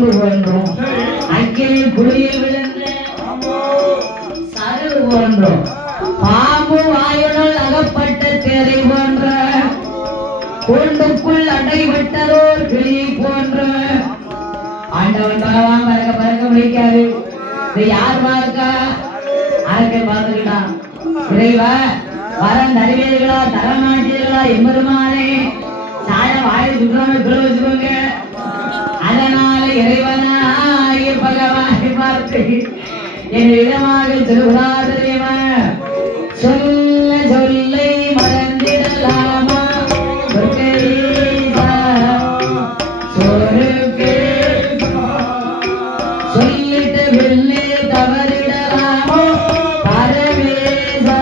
எறும்பு போன்றோம், அக்கினி குழியில் விழுந்த சருகு போன்றோம், பாம்பு வாயுடல் அகப்பட்ட திரை போன்ற, கூண்டுக்குள் அடைபட்டதோர் கிளியை போன்ற. ஆண்டவன் பகவான் பறக்க பறக்க முடிக்காது. இது யார் பார்க்கா? அரக்கை பார்த்துக்கிட்டான். இறைவா வரம் தருவீர்களா தரமாட்டீர்களா எம்பெருமானே, சாயம் வாயை சுற்றாம சொல்ல வச்சுக்கோங்க. அதனால இறைவனாய பகவானை பார்த்து என் இடமாக திருவிழாதேவா சொல்ல சொல்லை மறந்திடலாமா சொல்லிட்டு வெள்ளே தவறிடலாமோ பரவேசா,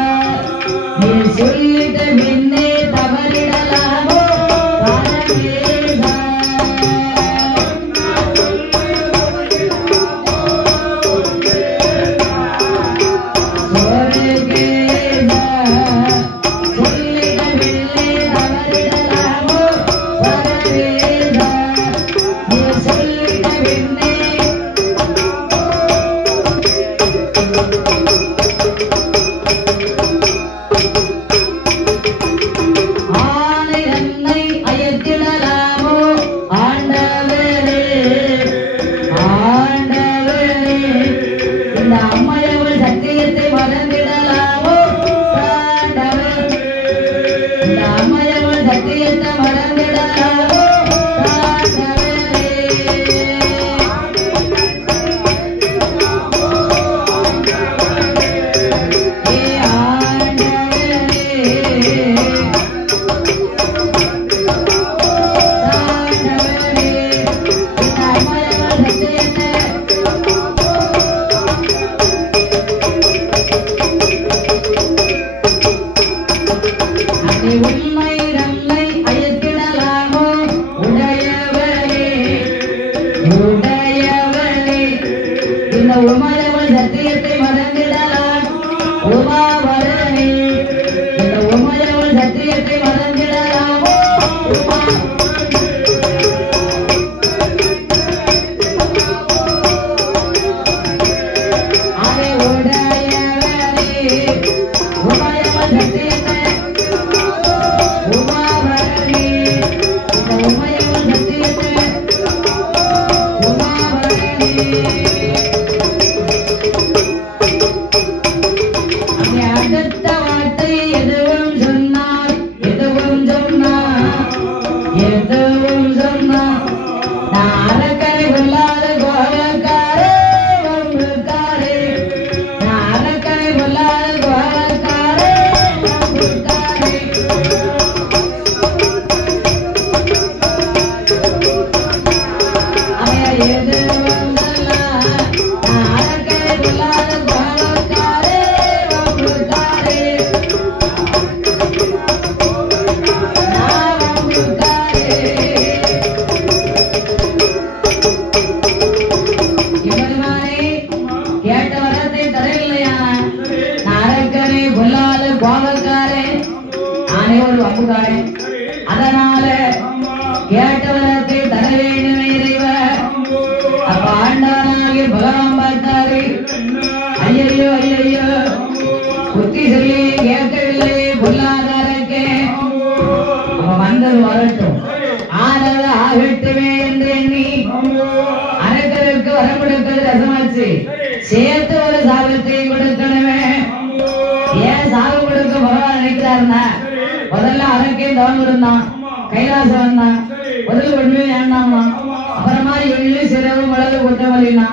நீ சொல்லிட்டு வெண்ணே தவறிடலாமோ பரவேசா. அதனால கேட்டவரத்தை தர வேண்டும் இறைவர். அப்ப ஆண்டவனாகிய பகவான் பார்த்தாரு, ஐயையோ ஐயையோ புத்தி சொல்லி கேட்கவில்லை பொருளாதாரಕ್ಕೆ. அவன் வந்தது வரட்டும், ஆனது ஆகட்டுமே என்று எண்ணி அரக்கருக்கு வரம் கொடுக்கிறது ரசமாச்சு. சேர்த்து ஒரு சாபத்தை கொடுக்கணுமே. ஏன் சாபம் கொடுக்க பகவான் நினைக்கிறாருன்னா, முதல்ல அரக்கே தவம் இருந்தான், கைலாசம் வந்தான், முதல்ல ஒண்ணுமே வேண்டாமா, அப்புறமா எள்ளு சிறவு மிளகு கொத்தமல்லினா,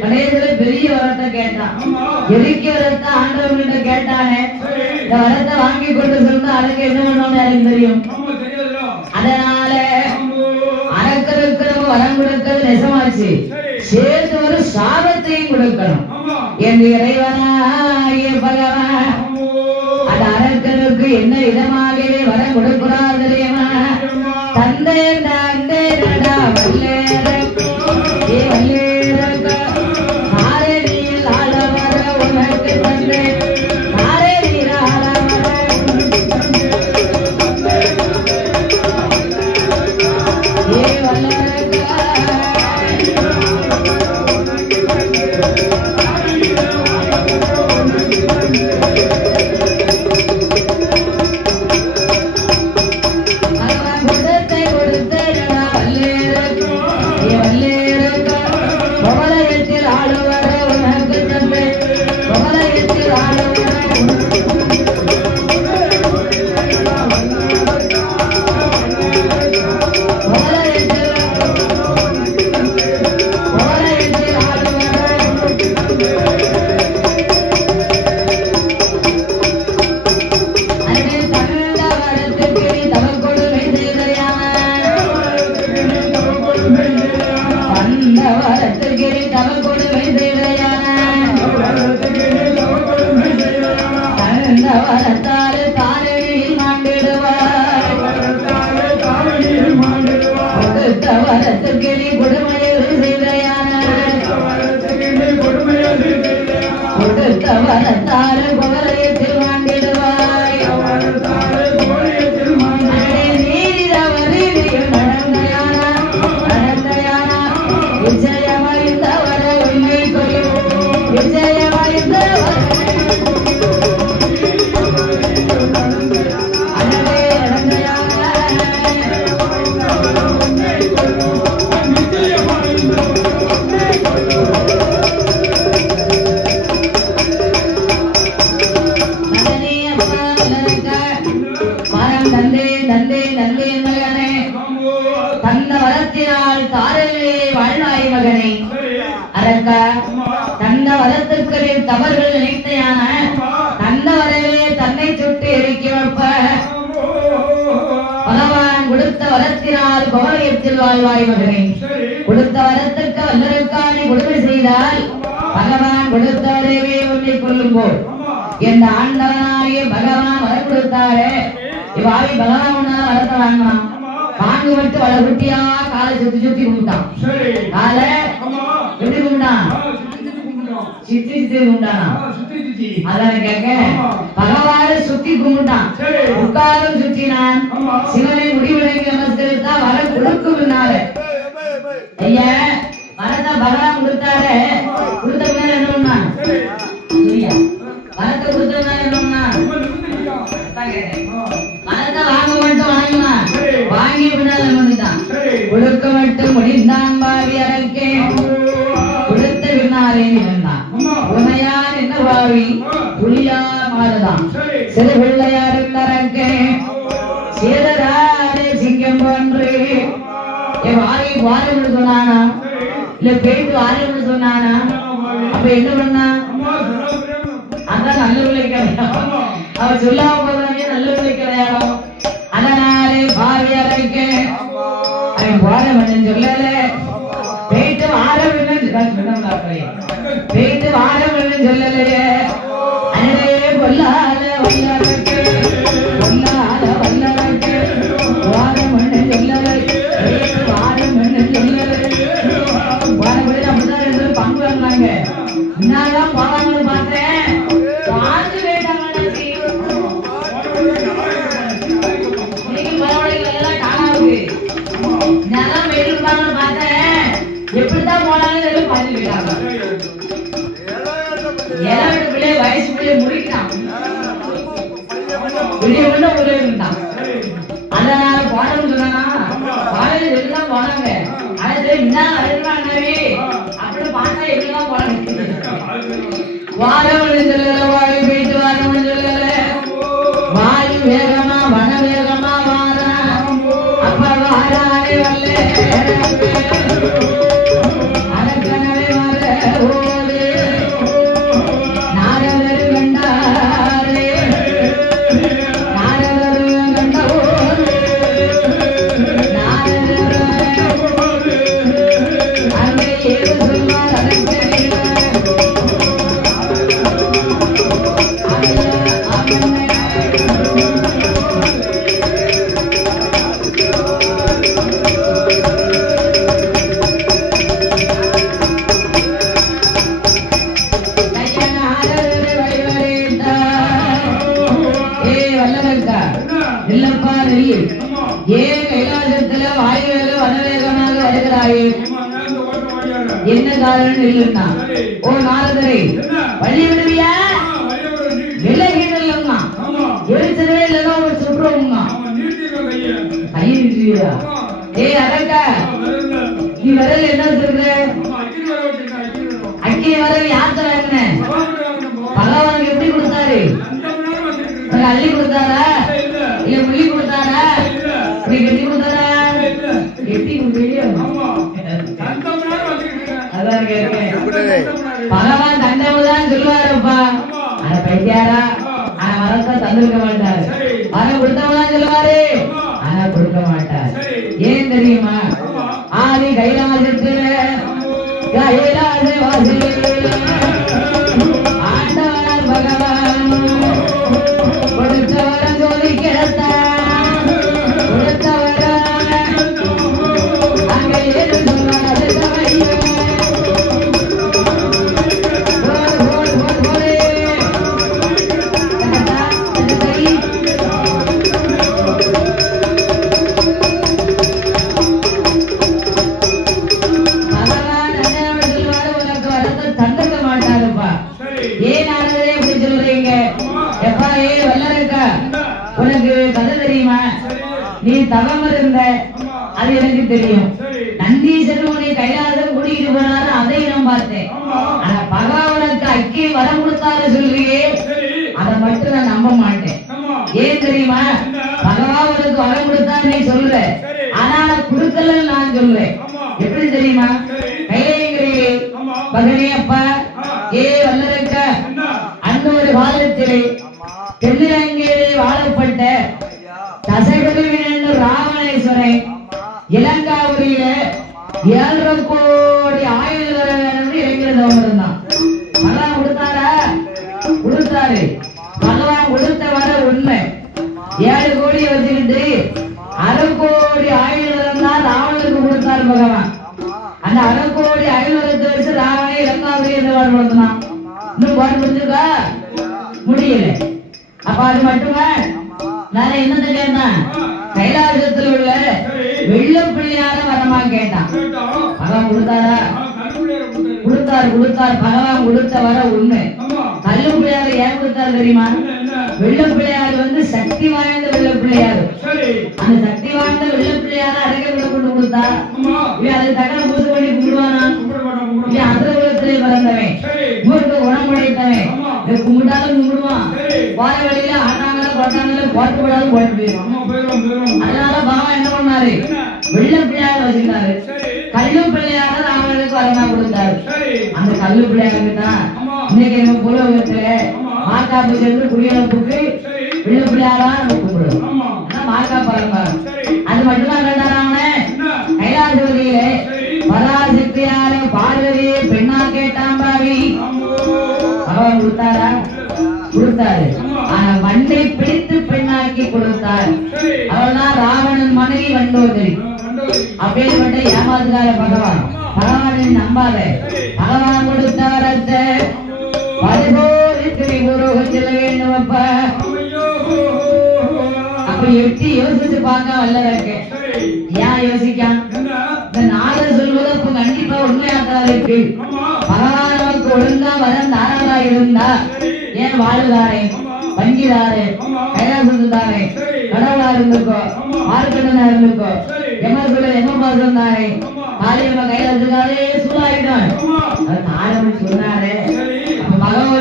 கடைசியில பெரிய வரத்தை கேட்டான். எதுக்கு வரத்தை ஆண்டவங்கிட்ட கேட்டானே, இந்த வரத்தை வாங்கி கொண்டு சொன்னா அரக்கு என்ன பண்ணணும்னு யாருக்கு தெரியும். அதனால அரக்கருக்கு நம்ம வரம் கொடுக்கிறது நெசமாச்சு, சேர்த்து ஒரு சாபத்தையும் கொடுக்கணும் என்று இறைவனாகிய பகவான் அந்த அரக்கனுக்கு என்ன விதமாகவே வரம் கொடுக்கிறார் தெரியுமா. தந்தை தந்தை நடா வல்லேரக்கோ ஏ வல்லேரக்கோ மாரணியில் ஆள வர உனக்கு தந்தை மாரணியில் ஆள வர ஏ வல்லேரக்கோ தந்த வரத்தாறு தாரணியில் மாண்டிடுவார் கொடுத்த வரத்துக்கு நீ கொடுமையில் செய்தையான கொடுத்த வரத்தாறு குவலயத்தில் மாண்டிடுவாய் நீரிதவரில் நடந்தையானா நடந்தையானா விஜயமறிந்த வர உண்மை கொள்ளும் விஜயமறிந்த வர தந்த வரத்திற்கு தவறுகள் நினைத்தையான தந்த வரவிலே தன்னை சுட்டு இறக்கி வைப்ப பகவான் கொடுத்த வரத்தினால் கோலயத்தில் வாழ்வாய் மகனே கொடுத்த வரத்துக்கு வல்லருக்கான கொடுமை செய்தால் பகவான் கொடுத்த வரவே உன்னை கொள்ளும் போல் என் ஆண்டவனாகிய பகவான் வர கொடுத்தாரு இவ்வாவி பகவான் உன்னால வரத்தை வாங்கலாம் வாங்கி விட்டு வள குட்டியா காலை சுத்தி சுத்தி கும்பிட்டான் காலை எப்படி கும்பிட்டான் சித்தி சித்தி கும்பிட்டானா அதான் கேட்க பகவான சுத்தி கும்பிட்டான் உட்காரும் சுத்தினான் சிவனை முடிவடைக்கு நமஸ்கரித்தா வர கொடுக்குனாரு ஐயா வரத்தை பகவான் கொடுத்தாரு கொடுத்த பின்னால என்ன பண்ணான் வரத்தை கொடுத்தா என்ன பண்ணான் வரத்தை வாங்க மட்டும் வாங்கினான் வாங்கி பின்னால வந்துட்டான் கொடுக்க மட்டும் முடிந்தான் பாவி அரக்கே கொடுத்த பின்னாலே நின்றான் உமையார் என்ன பாவி புலியா மாறுதான் சிறு பிள்ளையார் அரக்கே சேதராரே சிங்கம் போன்று என் வாரி வாரம் சொன்னானா இல்ல போயிட்டு வாரம் சொன்னானா அப்ப என்ன பண்ணா அதான் நல்ல பிள்ளை கிடையாது அவ சொல்லாம போதானே நல்ல பிள்ளை கிடையாது அதனாலே பாவி அரக்கே அவன் போன மன்னன் சொல்லல போயிட்டு வாரம் போயிட்டு வாரம் சொல்லலையே அனைவரே கொல்லாத வல்லரக்கு கொல்லாத வல்லரக்கு வாரம் மன்னன் சொல்லலை வாரம் மன்னன் சொல்லலை வாரப்படி அப்படிதான் ரெண்டு பங்கு வாங்கினாங்க என்னதான் போவாங்கன்னு பார்த்தேன் பார்த்து போயிட்டாங்க நான் மேலும் பார்த்தேன் எப்படித்தான் போனாலும் பார்த்து போயிட்டாங்க ஏழாவது பிள்ளை வயசு பிள்ளைய முடிக்கிறான் வெளியே உள்ள உருவான் அதனால போனோம்னு சொன்னா காலேஜ் வெளியதான் போனாங்க ஆனா என்ன அழுகிறாங்கவே அப்படி பார்த்தா எப்படிதான் போனாங்க வாரவழி சொல்லல வாழி போயிட்டு வாரவழி சொல்லல வாயு வேகமா வன வேகமா வார அப்ப வாரானே வரல அரக்கனவே வர ஓடு நாரதரு கண்டாரே நாரதரு கண்ட ஓடு நாரதரு அங்கே ஏது சொல்வார் அரக்கனே ஏன் கைலாசத்துல வாயுவேக வனவேகமாக வருகிறாயே என்ன காரணம் இல்லைன்னா ஓ நாரதரை வழி விடுவியா விலகிடலம்னா எழுத்தவே இல்லைன்னா ஒரு சுற்றுவோம்னா கையை விட்டுவியா ஏய் அரக்கா நீ வரல என்ன சொல்ற அக்கி வர யாத்த வாங்கின பகவானுக்கு எப்படி கொடுத்தாரு அள்ளி கொடுத்தாரா இல்ல முள்ளி கொடுத்தாரா இப்படி கட்டி கொடுத்தாரா கட்டி கொடுத்தீங்க அதான் கேட்கிறேன் பகவான் தண்டவுதான் சொல்லுவாருப்பா ஆனா பைத்தியாரா ஆனா வரத்தை தந்திருக்க மாட்டாரு வரம் கொடுத்தவதான் சொல்லுவாரு ஆனா கொடுக்க மாட்டார் ஏன் தெரியுமா ஆதி கைலாசத்துல கைலாச வாசி ஆண்டவனார் பகவான் நீ தவம் இருந்த அது எனக்கு தெரியும். நந்தீசன் உன்னை கைலாசம் கூட்டிட்டு போனாரு, அதையும் நான் பார்த்தேன். ஆனா பகவானுக்கு அக்கே வரம் கொடுத்தாரு சொல்றியே, அதை மட்டும் நான் நம்ப மாட்டேன். ஏன் தெரியுமா? பகவானுக்கு வரம் கொடுத்தாரு நீ சொல்ற, ஆனா கொடுக்கல நான் சொல்றேன். எப்படி தெரியுமா? கைலையங்கிரியே பகனே அப்பா ஏ வல்லரக்க அந்த ஒரு காலத்திலே தென்னிலங்கையிலே வாழப்பட்ட தசகவின் ராவணேஸ்வரன் இலங்காவூரில 7.5 கோடி ஆயுள் வர வேணும்னு இளைஞர் இருந்தான். பகவான் கொடுத்தாரா? கொடுத்தாரு. பகவான் கொடுத்த வர உண்மை. 7 கோடி வச்சுக்கிட்டு 1/2 கோடி ஆயுள் வரம் தான் ராவணனுக்கு கொடுத்தாரு பகவான். அந்த 1/2 கோடி ஆயுள் வரத்தை வச்சு ராவணை இலங்காவூரி எந்த பாடு கொடுத்தான்? இன்னும் பாடு முடிஞ்சுக்கா முடியல. அப்ப அது மட்டுமா? நான் என்ன கேட்டான்? கைலாசத்தில் உள்ள வெள்ள பிள்ளையார வரமா கேட்டான். பகவான் கொடுத்தாரா? கொடுத்தாரு. பகவான் கொடுத்த வர உண்மை. கல்லு பிள்ளையாரு ஏன் கொடுத்தாரு தெரியுமா? வெள்ள பிள்ளையாரு சக்தி வாய்ந்த வெள்ள பிள்ளையாரு. அந்த சக்தி வாய்ந்த வெள்ள பிள்ளையார அடக்க கொண்டு கொடுத்தா அது தகன பூசை பண்ணி கும்பிடுவானா? அதிரகுலத்திலே பிறந்தவன், ஊருக்கு குணம் படைத்தவன், கும்பிட்டாலும் கும்பிடுவான். வார வழியில ஆட்டாங்கல போட்டாங்கல போட்டு போடாலும் போட்டு போயிடுவான். அதனால பாபா என்ன பண்ணாரு? வெள்ள பிள்ளையார வச்சுக்கிட்டாரு. கல்லு பிள்ளையார ராவணனுக்கு வரமா கொடுத்தாரு. அந்த கல்லு பிள்ளையாருக்கு தான் இன்னைக்கு நம்ம பூலோகத்துல மாக்காப்பு சென்று குடியரப்புக்கு வெள்ள பிள்ளையாரா நம்ம கும்பிடுவோம். மாக்கா பரம்பரை. அது மட்டும்தான் கேட்டாராவன கைலாசபதியிலே பராசக்தியார பார்வதியை பெண்ணா கேட்டான் பாவி. அவன் கொடுத்தாரா? கொடுத்தாரு. ஆனா மண்ணை பிடித்து பெண்ணாக்கி கொடுத்தார். அவள்தான் ராவணன் மனைவி வண்டோதரி. அப்பேற்பட்ட ஏமாத்துக்கார பகவான். பகவானை நம்பாத. பகவான் கொடுத்த வரத்தை பரிபோதித்து செல்ல வேண்டும். அப்ப எட்டி யோசிச்சு பார்க்க வல்லதற்கு ஏன் யோசிக்கான்? இந்த நாளர் சொல்வது அப்ப கண்டிப்பா உண்மையாத்தான் இருக்கு. பகவான் நமக்கு ஒழுங்கா வரம் தாராளா இருந்தா ஏன் வாழுதாரே, வங்கிதாரே, கைலாசந்தாரே, கடவுளா இருந்துக்கோ, மார்க்கண்டனா இருந்துக்கோ, எமர்குள்ள எம பாசம் தாரே, காளியம்மா கைலாசத்துக்காரே சூழாயிட்டான். தாரம் சொன்னாரே. அப்ப பகவான்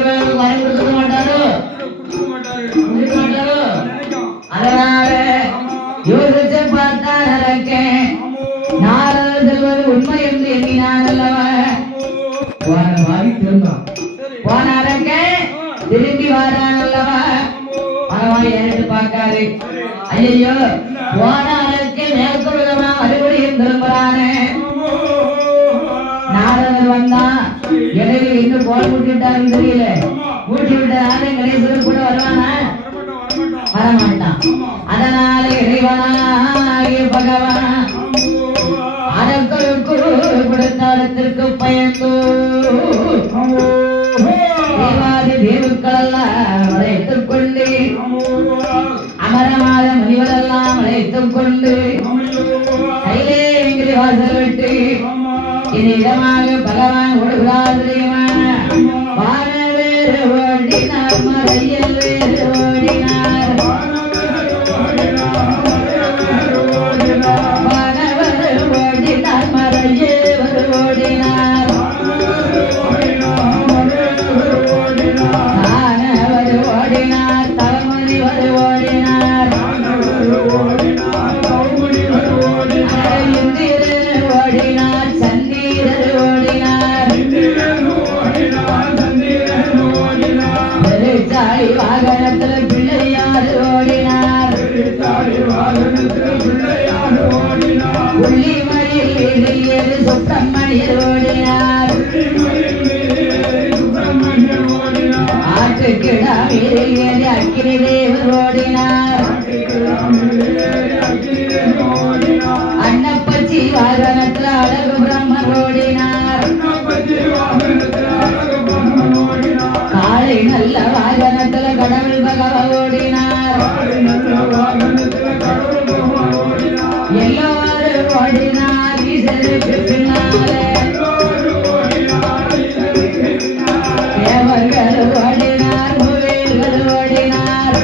வரம் கொடுக்க மாட்டாரோ? அதனால யோசிச்சு பார்த்தார் அரக்கேன். நாரதர் செல்வது உண்மை என்று எண்ணினான் அல்லவா? போன அரக்கேன் திரும்பி வாரான் அல்லவா? பகவான் ஏறிட்டு பார்க்காரு. ஐயோ போன அரக்கே மேற்கு விதமா மறுபடியும் திரும்புறானே. நாரதர் வந்தான். இடையில இன்னும் போல் மூட்டிவிட்டாருன்னு தெரியல. மூட்டி விட்டாரு. கணேசன் கூட வருவானா? வரமாட்டான். அதனால இறைவனாகிய பகவான் அதற்கு கொடுத்தாரத்திற்கு பயந்து தேவாதி தேவுக்கள் எல்லாம் அழைத்துக் கொண்டு, அமரமாத முனிவர் எல்லாம் அழைத்துக் கொண்டு கைலேங்கிரி வாசல் விட்டு இதமாக பகவான் ஓடுகிறார் தெரியுமா? வானவேறு ஓடினார், மறையில் வேறு ஓடினார், வானவர் ஓடினார், மறையவர் ஓடினார், தானவர் ஓடினார், தவமுனிவர் ஓடினார், இந்திரன் ஓடினார், சந்திரர் ஓடினார், பெருச்சாளி வாகனத்துல பிள்ளையார் ஓடினார், உள்ளிமயில் ஏறு சுப்பிரமணியர் ஓடினார், ஆற்றுக்கிடா வீரில் ஏறி அக்கினி தேவர் ஓடினார், அன்னப்பச்சி வாகனத்துல அழகு பிரம்மர் ஓடினார், காளை நல்ல வாகனத்துல கடவுள் பகவ ஓடினார், எல்லோரும் ஓடினார் ஈசருக்கு பின்னாலே, தேவர்கள் ஓடினார், மூவேர்கள் ஓடினார்,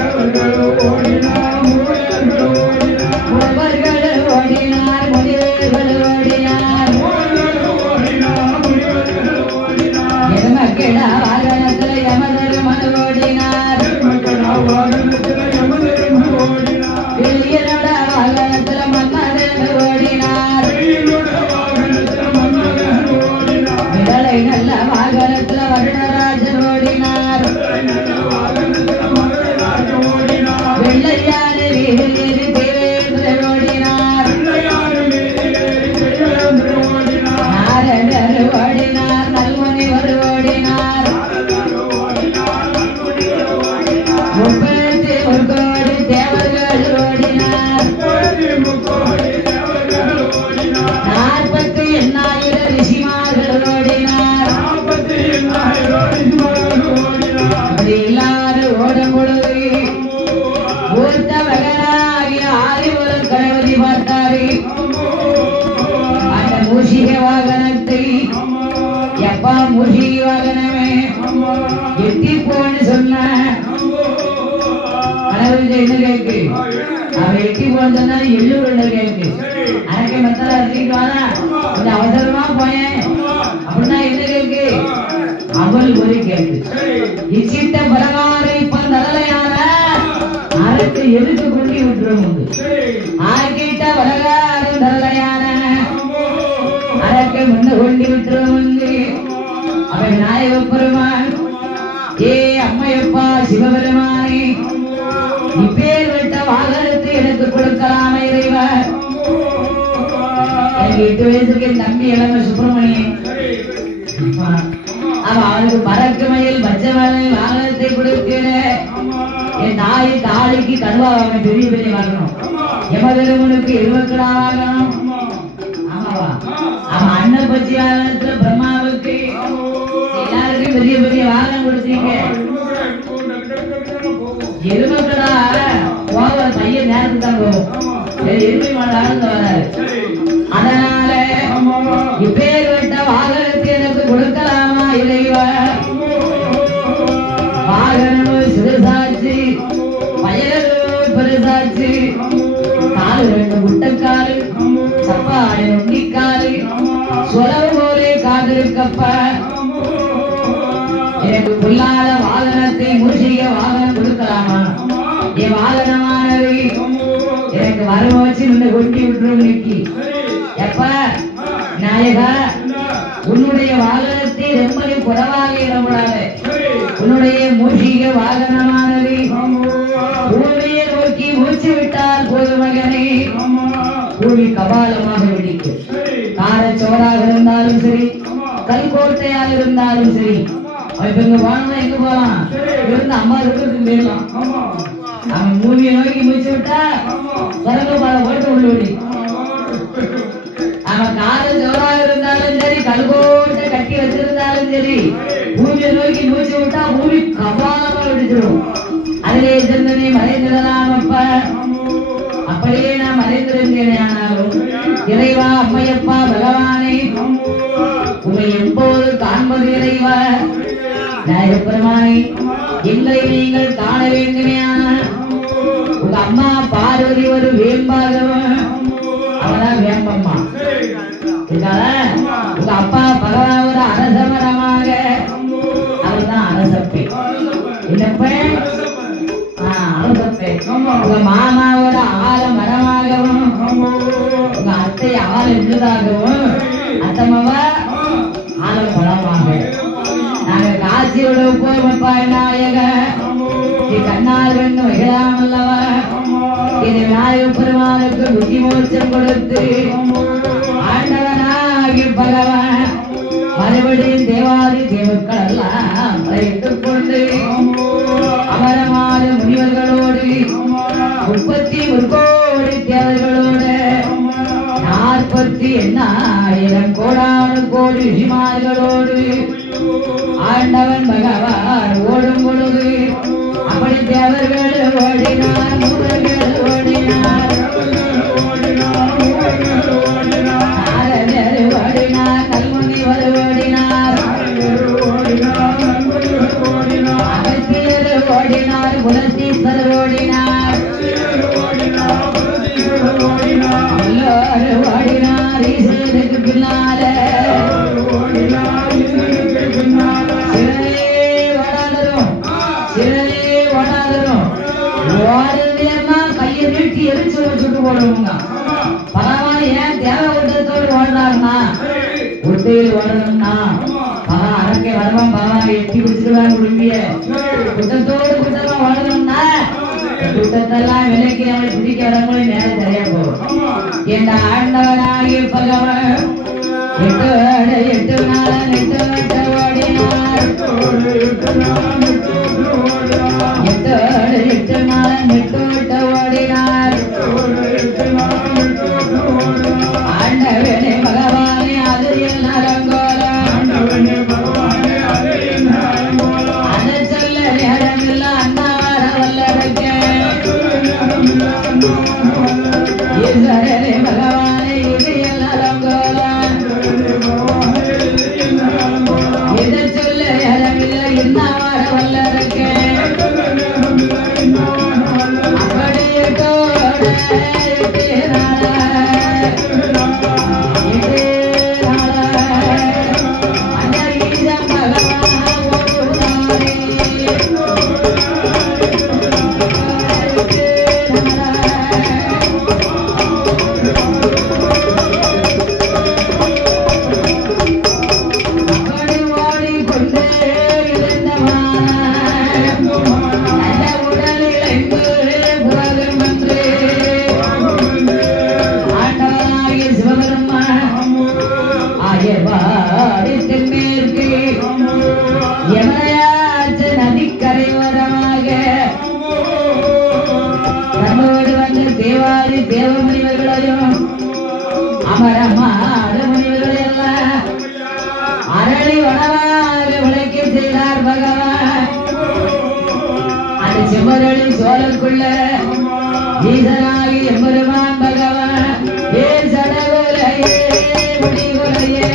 வெளியனோட வாகனத்துல மன்மதன் ஓடினார். விடலை நல்ல வாகனத்துல வருணராஜன் ஓடினார். வெள்ளையான வீதியில் தேவேந்திரன் ஓடினார். நாரதர் ஓடினார். நல்முனிவர் ஓடினார். 33 கோடி தேவர்கள் ஓடினார். 48,000 ரிஷிமார்கள் ஓடினார். அப்படி எல்லாரும் ஓடும் பொழுது மூத்த மகனாகிய ஆதிமூலம் கணவதி பார்த்தாரு. அந்த மூஷிக வாகனத்தை எப்பா மூஷிக வாகனமே எட்டி போன்னு சொன்ன கணவதி என்ன கேக்கு அவ எட்டி போன்னு சொன்னா எள்ளூர் கேக்கு எனக்கு மத்தல அறிவிக்குவானா கொஞ்சம் அவசரமா போயேன் அப்படின்னா என்ன கேக்கு அவள் ஒரு கேக்கு இச்சிட்ட பலகாரை பந்தலையான அரசு எதுக்கு கொண்டு விட்டுரும் ஆகிட்ட பலகாரம் தரலையான அரக்கை முன்ன கொண்டு விட்டுரும் அவன் நாயக பெருமான் ஏ அம்மையப்பா சிவபெருமானே இப்பேர் விட்ட வாகனத்தை எனக்கு கொடுக்கலாமே இறைவர். எனக்கு 8 வயசுக்கு என் தம்பி இளம சுப்பிரமணியன் அவனுக்கு பறக்குமையில் பச்சைமலையில் வாகனத்தை கொடுக்கிற என் தாய் தாளிக்கு கடுவா வாங்கணும் பெரிய பெரிய வாங்கணும். யமதருமனுக்கு 20 வாங்கணும். ஆமாவா அவன் அண்ணன் பச்சி வாகனத்துல பிரம்மாவுக்கு எல்லாருக்கும் பெரிய பெரிய வாகனம் கொடுத்தீங்க. எருமக்கடா போகிற பையன் நேரத்துக்கு தான் போகும். எருமை மாடாக வராது. அதனால இப்பேர் விட்ட வாகனத்தை எனக்கு கொடுக்கலாமா இறைவா? வாகனம் சிறுசாட்சி வயலூர் பெருசாட்சி காலு 2 முட்டைக்காலு சப்பாடு நொண்டிக்காலு சொலவு போலே காதிருக்கப்ப எனக்கு புல்லாத வாகனத்தை மூஷிக வாகனம் கொடுக்கலாமா? என் வாகனமானது எனக்கு வரவ வச்சு நின்று கொட்டி விட்டுரும். நிக்கி எப்ப நாயகா உன்னுடைய வாகனத்தை ரொம்ப குறைவாக இடப்படாது. உன்னுடைய மூஷிக வாகனமானது பூமியை நோக்கி மூச்சு விட்டால் போது மகனே பூமி கபாலமாக வெடிக்கும். காரச்சோராக இருந்தாலும் சரி கல்கோட்டையாக இருந்தாலும் சரி இப்ப இங்க போனா எங்க போலாம் இருந்து அம்மா இருக்கிறதுக்கு போயிடலாம். அவன் பூமியை நோக்கி மூச்சு விட்டா சொரங்க பால போட்டு உள்ளோடி. அவன் காதல் ஜோராக இருந்தாலும் சரி கல்கோட்டை கட்டி வச்சிருந்தாலும் சரி பூமியை நோக்கி மூச்சு விட்டா பூமி கபாலமா வெடிச்சிடும். அதிலே சிந்தனை மறைந்திடலாம். அப்ப அப்படியே நான் மறைந்திருந்தேனே. ஆனாலும் இறைவா அம்மையப்பா பகவானை உண்மை எப்போது காண்பது இறைவா? நாயக பெருமானை எங்களை நீங்கள் காண வேண்டுமே. உங்க அம்மா பார்வதி ஒரு வேம்பாகவும் அவதான் வேம்பம்மா. உங்க அப்பா பகவான் ஒரு அரச மரமாக அவர்தான் அரசப்பை. என்னப்ப அரசப்பை. உங்க மாமா ஒரு ஆல மரமாகவும் உங்க அத்தை ஆள் என்றதாகவும் அத்தம்மாவ ஆலம் பழமாக நாங்க காசியோட போய்ப்பா நாயக கண்ணால் வெண்ணு வகிழாமல்லவா இதை நாயக பெருமானுக்கு புத்தி மோட்சம் கொடுத்து ஆண்டவனாகி பகவான் மறுபடியும் தேவாதி தேவர்கள் எல்லாம் அழைத்துக் கொண்டு அமரமான முனிவர்களோடு 33 கோடி தேவர்களோடு 48,000 கோடானு கோடி ரிஷிமார்களோடு ஆண்டவன் பகவான் ஓடும் பொழுது அப்படி தேவர்கள் ஓடினார். மூவர்கள் ஓடினார். நாரதர் ஓடினார். கல்முனிவர் ஓடினார். அகத்தியர் ஓடினார். புலத்தீஸ்வரர் ஓடினார். எல்லோரும் ஓடினார். ஈஸ்வரனுக்கு பின்னால நீட்டி எரிச்சு வச்சுட்டு போடுவோங்க. பகவான் ஏன் தேவ கூட்டத்தோடு ஓடுறாருன்னா ஒட்டையில் ஓடணும்னா அரக்கை வரவன் பகவான் எட்டி பிடிச்சிருவாங்க. குடும்பிய கூட்டத்தோடு கூட்டமா ஓடணும்னா கூட்டத்தெல்லாம் விலைக்கு அவளை பிடிக்கிறவங்களே நேரம் சரியா போகும். என் ஆண்டவனாகிய பகவான் எட்டு நாள நெட்டு வெட்ட ஓடினார். எட்டு நாள நெட்டு வெட்ட ஓடினார். ஆண்டவனே பகவானே அது என் அரங்கோலம். அதை சொல்ல நேரமில்ல அண்ணாவர வல்லவர்க்க. ஈஸ்வரனே பகவானே இது என் அரங்கோலம். இதை சொல்ல நேரமில்ல இன்னாவர வல்லவர்க்க. தேவமுனிவர்களையும் அமரமாத முனிவர்களையெல்லாம் அரளி வனமாக விளக்க செய்தார் பகவான். அது செம்மரளி சோழக்குள்ள ஈசனாகி எம்பெருமான் பகவான். ஏ சடகுலையே முடிகுலையே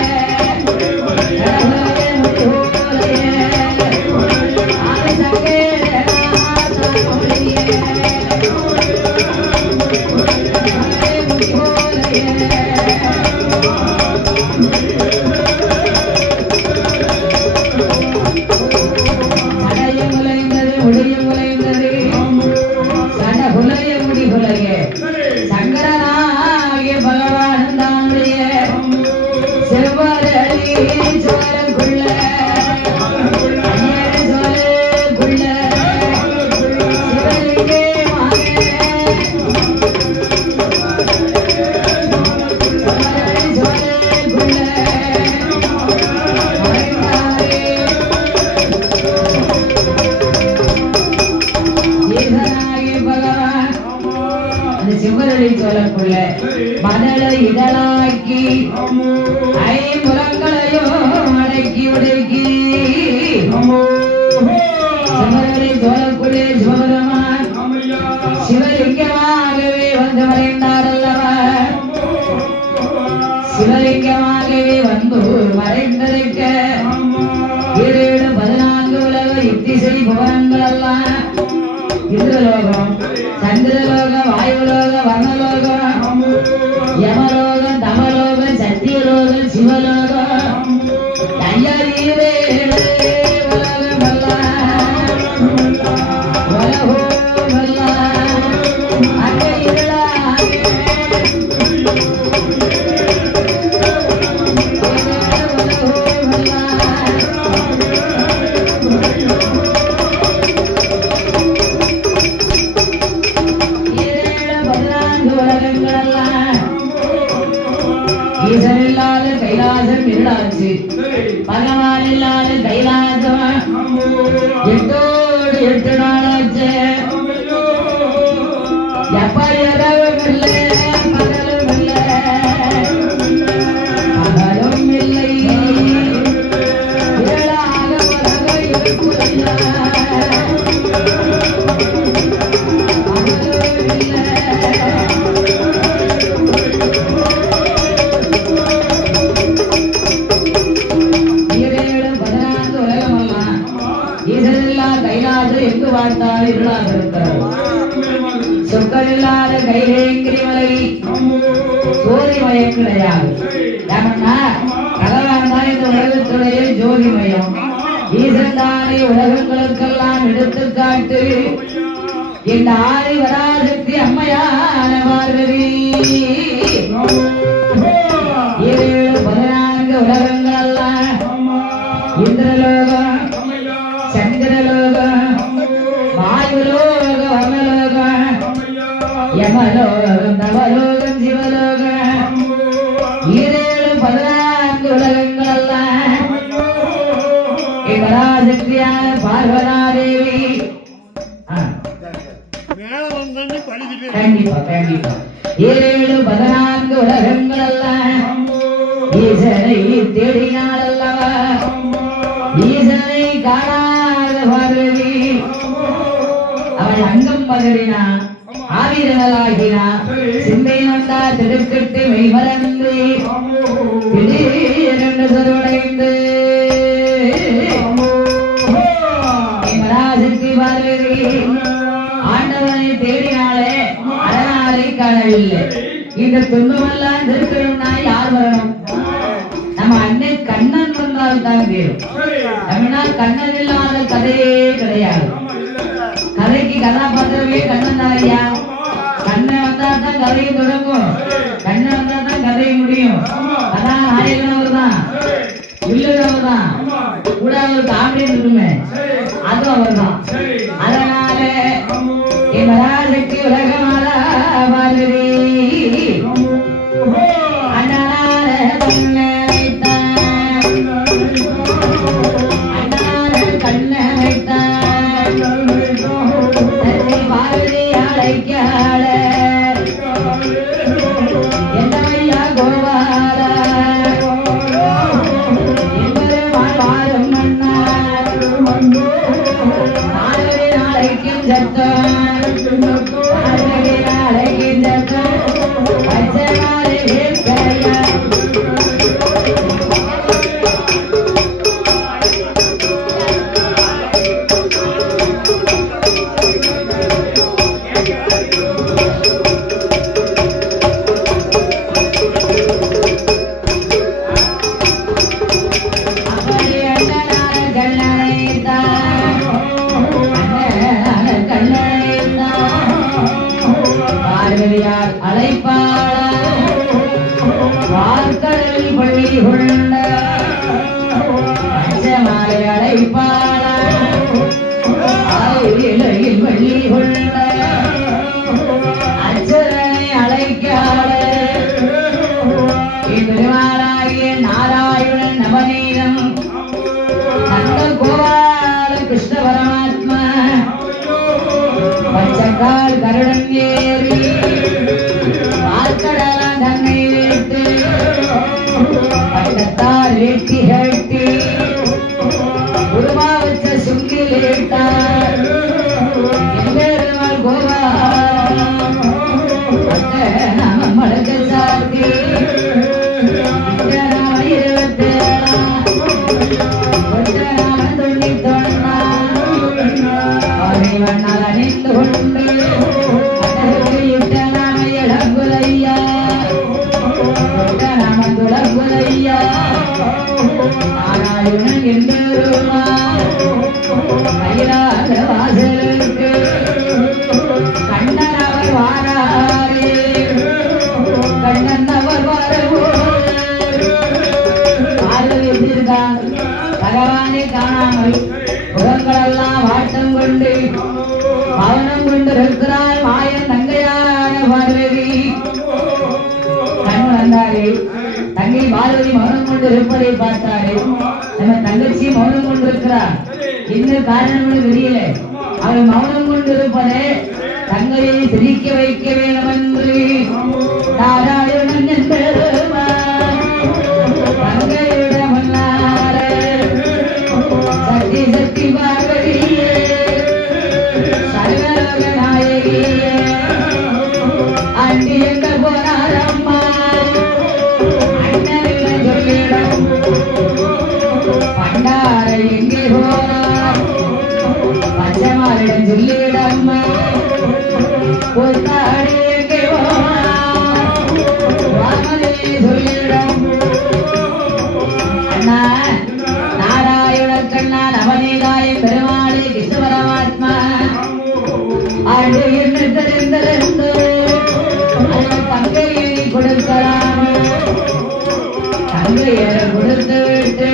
சோழக்குள்ள மதள இதழாக்கி ஐம்புலங்களையும் அடக்கி உடக்கி சிவரளி சோழக்குள்ளே சிவபெருமான் சிவலிங்கமாகவே வந்து மறைந்தார் அல்லவா. சிவலிங்கமாகவே வந்து மறைந்திருக்க 14 உலக யுக்திசை புவனங்கள் எல்லாம் இந்திரலோகம், சந்திரலோகம், வாயுலோகம், வர்ணலோகம், யமலோகம், தமலோகம், சத்தியலோகம், சிவலோகம், ஐயரீரே உலகம் எல்லாம் உலகம் எல்லாம் அங்கே இருளாக ஈசனில்லாத கைலாசம் இருளாச்சு. பகவான் இல்லாத கைலாசம் 8 நாளாச்சு. எப்ப இரவும் இல்லை பகலும் இல்லை, பகலும் இல்லை இருளாக உலக இருக்குள்ள எங்கு வாழ்ந்தாலும் இருளாக இருக்கிறது. சொற்கள் இல்லாத கைலேங்கிரி மலை ஜோதிமயம் கிடையாது. ஏமன்னா பகவான் தான் இந்த உலகத்துடைய ஜோதிமயம். ஈசன் தானே உலகங்களுக்கெல்லாம் எடுத்துக்காட்டு. இந்த ஆதி வராசக்தி அம்மையான பார்வதி 14 உலகங்கள் எல்லாம் இந்திரலோகம் சந்திரலோகம் வாயுலோகம் வர்ணலோகம் யமலோகம் தவலோகம் சிவலோகம் 14 உலகங்கள் எல்லாம் பராசக்தியான பார்வதாதேவி கண்டிப்பா கண்டிப்பா 14 உலகங்கள் எல்லாம் ஈசனை தேடினாள் அல்லவா ஈசனை காணாத பார்வதி அவள் அங்கம் பகரினா ஆவிரங்களாகினா சிந்தை நொண்டா திடுக்கிட்டு மெய்மறந்து திடீரென்று சொருடைந்து பராசக்தி பார்வதி ஆண்டவனை தேடினாலே அதனாலே காணவில்லை இந்த துன்பமெல்லாம் திருக்கணும்னா யார் வரணும் நம்ம அண்ணன் கண்ணன் வந்தால் தான் வேணும் தமிழ்நாடு கண்ணன் இல்லாத கதையே கிடையாது கதைக்கு கதாபாத்திரமே கண்ணன் தான் ஐயா கண்ணன் வந்தா தான் கதையும் தொடங்கும் கண்ணன் வந்தா தான் கதை முடியும் அதான் நாயகனவர் தான் வில்லுனவர் தான் கூட ஒரு காமெடி இருக்குமே அதுவும் அவர் தான் அதனால என் பராசக்தி உலகமால பார்வதி நாராயணன் நவநீதம் நந்த கோபால கிருஷ்ண பரமாத்மா பச்சக்கால் கருடன் ஏறி பார்க்கடலாம் தன்னை வைத்து பட்டத்தால் வெட்டி கட்டி உருவா வச்ச சுங்கில் ஏட்டார் எங்கள் கோபா நாம மடக்க சாத்தி வாசலுக்கு கண்ணன் அவர் வாராரே கண்ணன் அவர் வரவோ பகவானை காணாமல் புறங்களெல்லாம் வாட்டம் கொண்டு பவனம் கொண்டு இருக்கிறாள் மாயன் தங்கையான பார்வதி கண் வந்தாரே தங்கை பார்வதி மௌனம் கொண்டு இருப்பதை பார்த்தாரே நம்ம தங்கச்சி மௌனம் கொண்டு இருக்கிறார் இன்னும் காரணம் தெரியல அவள் மௌனம் கொண்டு இருப்பதே தங்கையை சிரிக்க வைக்க வேண்டும் என்று நாராயணன் சக்தி சக்தி பார்வதியே சர்வலோக நாயகியே அண்டி எங்க போனாரம்மா அண்ணனில் சொல்லிடம் பண்டார எங்கே போனார் பச்சைமாரிடம் சொல்லிடம்மா பொத்தாடி எங்கே போனார் வாமதியை சொல்லிடம் அண்ணா கண்ணா நவநீதாய பெருமாளே கிருஷ்ண பரமாத்மா ஆண்டு என்ன தெரிந்தறிந்தோ தங்கையை கொடுக்கலாம் தங்கையை கொடுத்து விட்டு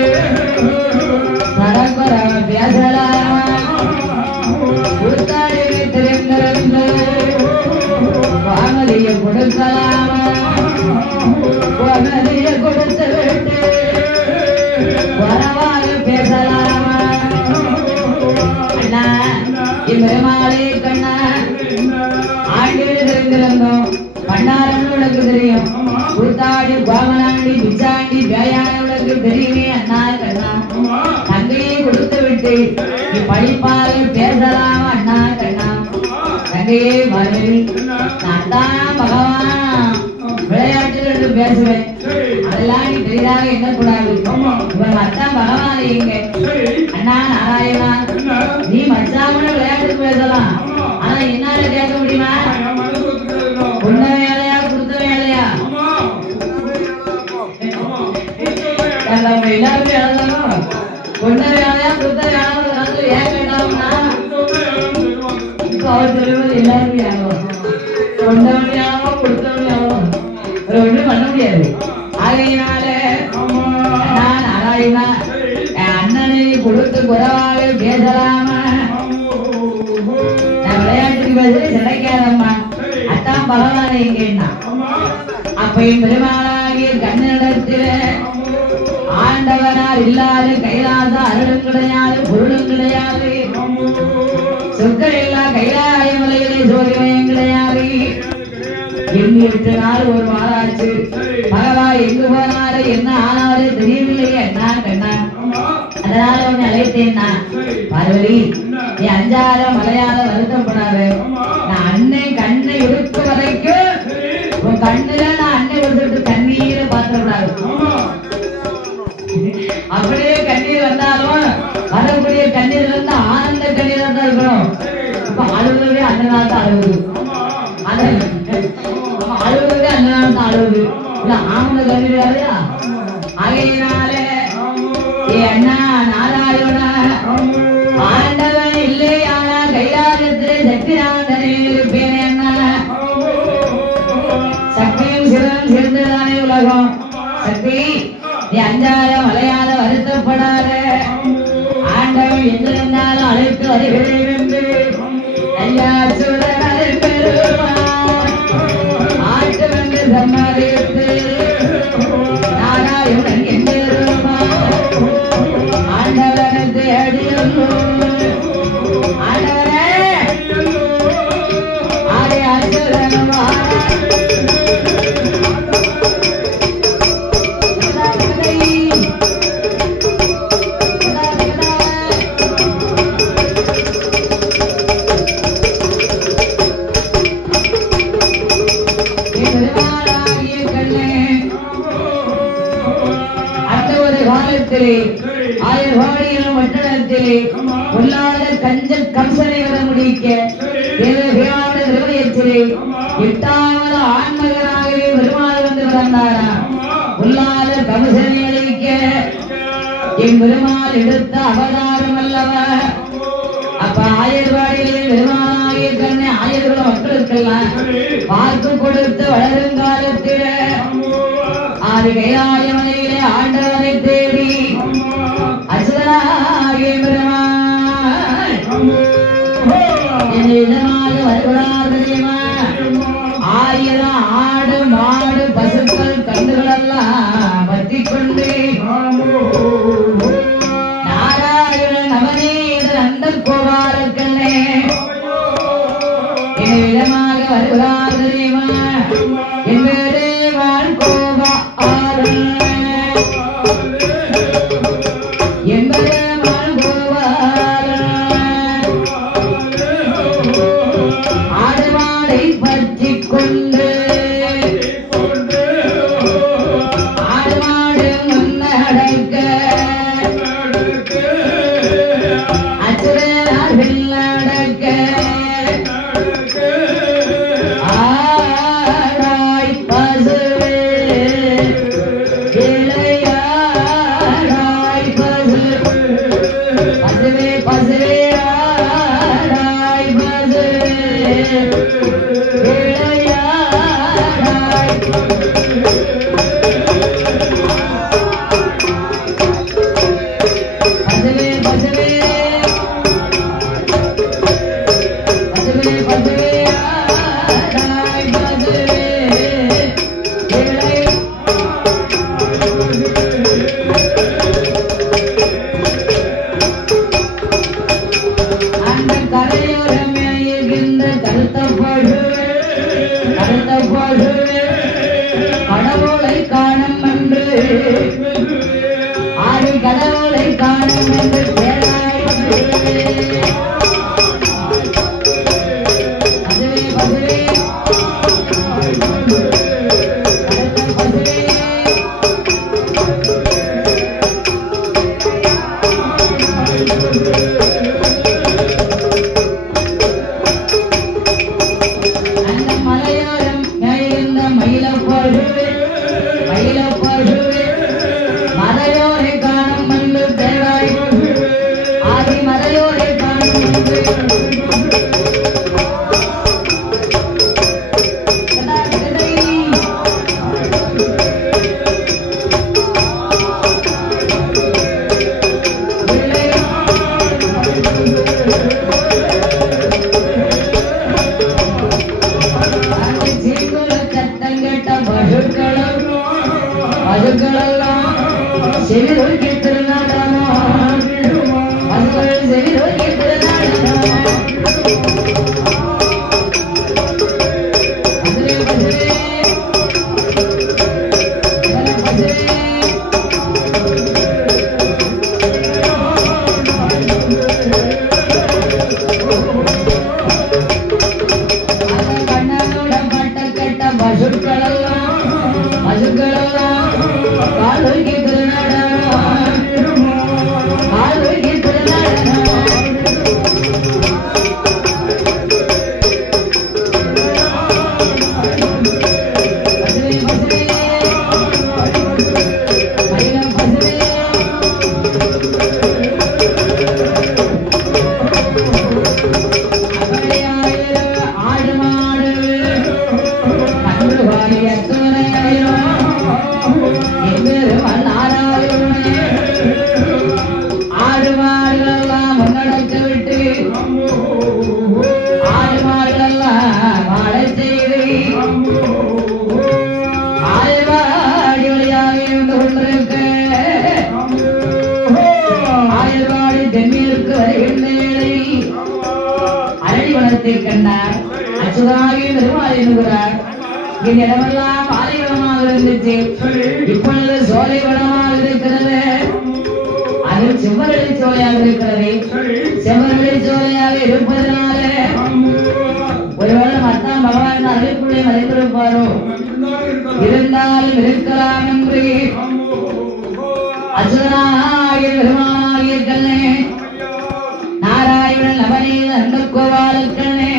பரம்பர பேசலாம் கூத்தாடியை தெரிந்தறிந்தோ வானதியை கொடுக்கலாம் வானதியை கொடுத்து விட்டு வரவாறு பேசலாம் அண்ணா இம்மாலே கண்ணா ஆண்டில் தெரிந்திருந்தோம் பண்டாரம் உனக்கு தெரியும் கூத்தாடி கோமலாண்டி பிச்சாண்டி பேயான உனக்கு தெரியுமே அண்ணா கண்ணா தங்கையை கொடுத்து விட்டு படிப்பாரு பேசலாம் அண்ணா கண்ணா தங்கையே மறுபடி நான் தான் பகவான் விளையாட்டு பேசுவேன் அதெல்லாம் நீ பெரிதாக எண்ணக்கூடாது இவன் மச்சான் பகவான் எங்க அண்ணா நாராயணா நீ மச்சாமன விளையாட்டுக்கு பேசலாம் ஆனா என்னால கேட்க முடியுமா உன்ன வேலையா கொடுத்த வேலையா எல்லாருமே எழுதணும் உன்ன வேலையா கொடுத்த வேலை ஏன் கேட்டாலும்னா இப்போ அவர் சொல்லுவது எல்லாருமே ஆகும் கொண்டவனே ஆகும் கொடுத்தவனே ஆகும் ஒன்றும் பண்ண முடியாது ஆகையினால நான் நாராயணா என் அண்ணனை கொடுத்து குறவாக பேசலாமா நான் விளையாட்டுக்கு பேசுறது கிடைக்காதம்மா அத்தான் பகவான் எங்கன்னா அப்பையும் பெருமாளாகிய கண்ணிடத்தில் ஆண்டவனார் இல்லாத கைலாச அருளும் கிடையாது பொருளும் கிடையாது சொற்கள் இல்லா கைலாய மலைகளை சோதனையும் கிடையாது எண்ணி 8 நாள் ஒரு மாறாச்சு பகவா எங்கு போனாரு என்ன ஆனாரு தெரியவில்லையே என்ன கண்ணா அதனால உன்னை அழைத்தேன்னா பார்வதி நீ அஞ்சாத மலையாத வருத்தப்படாது நான் அன்னை கண்ணை எடுக்க வரைக்கும் உன் கண்ணுல நான் அன்னை கொடுத்துட்டு கண்ணீரை பார்த்துக்கூடாது அப்படியே கண்ணீர் வந்தாலும் வரக்கூடிய கண்ணீர் வந்து ஆனந்த கண்ணீர் தான் இருக்கணும் இப்ப அழுகுறதே அந்த நாள் தான் அழுகுது அழுகுறதே அந்த நாள் தான் அழுகுது இல்ல ஆனந்த கண்ணீர் வேறையா ஆகையினாலே அண்ணா நாராயண ஆண்டவன் இல்லை ஆனா கைலாசத்திலே சக்திநாதனே இருப்பேன் அண்ணா சக்தியும் சிவனும் சேர்ந்துதானே உலகம் சக்தி நீ அஞ்சாத மலையாத வருத்தப்படாத ஆண்டவன் எங்கிருந்தாலும் அழைத்து வருகிறேன் என்று ஆட்டு வந்து சம்மதித்து நாராயணன் எங்கிருமா ஆண்டவனத்தை அடியோ ஆண்டவனே ஆடி அசுரனுமா ஆயர்வாடியிலும் வட்டணத்திலே பொல்லாத கஞ்சல் கம்சனை வர முடிக்க திருவயத்திலே 8வது ஆண்மகனாகவே பெருமாள் வந்து பிறந்தாரா பொல்லாத கம்சனை அழிக்க என் பெருமாள் எடுத்த அவதாரம் அல்லவா அப்ப ஆயர்வாடியிலே பெருமாளாகிய கண்ணை ஆயர்குல மக்களுக்கெல்லாம் பார்த்து கொடுத்து வளருங்காலத்தில ஆதி கைலாய மலையிலே ஆண்டவனை தேடி அசுரனாகிய பெருமாள் என்னிடமாக வருகிறார் தெரியுமா 1000 ஆடு மாடு பசுக்கள் கண்டுகளெல்லாம் பற்றி கொண்டு நாராயணன் அவனீத அந்த கோபாலக்கண்ணே என்னிடமாக வருகிறார் தெரியுமா என்பதே வாழ் கோபா ஆடுமாடை பற்றி கொண்டு ஆடுமாடு முன்னடக்க அச்சுரனார் பின்னடக்க ஆடாய் பசுவே கடவுளை காணும் என்று ஆதி கடவுளை காணும் என்று கண்டார் அச்சுதாகி பெருமாள் என்கிறார். இந்த இடமெல்லாம் பாலைவனமாக இருந்துச்சு, இப்பொழுது சோலை வனமாக இருக்கிறது. அது செவ்வரளி சோலையாக இருக்கிறது. செவ்வரளி சோலையாக இருப்பதனால ஒருவேளை மத்தான் பகவான் அருளுக்குள்ளே மறைந்திருப்பாரோ, இருந்தாலும் இருக்கலாம் என்று அச்சுதனாகிய பெருமானாகிய கண்ணே நாராயணன் அவனே அந்த கோவாலக்கண்ணே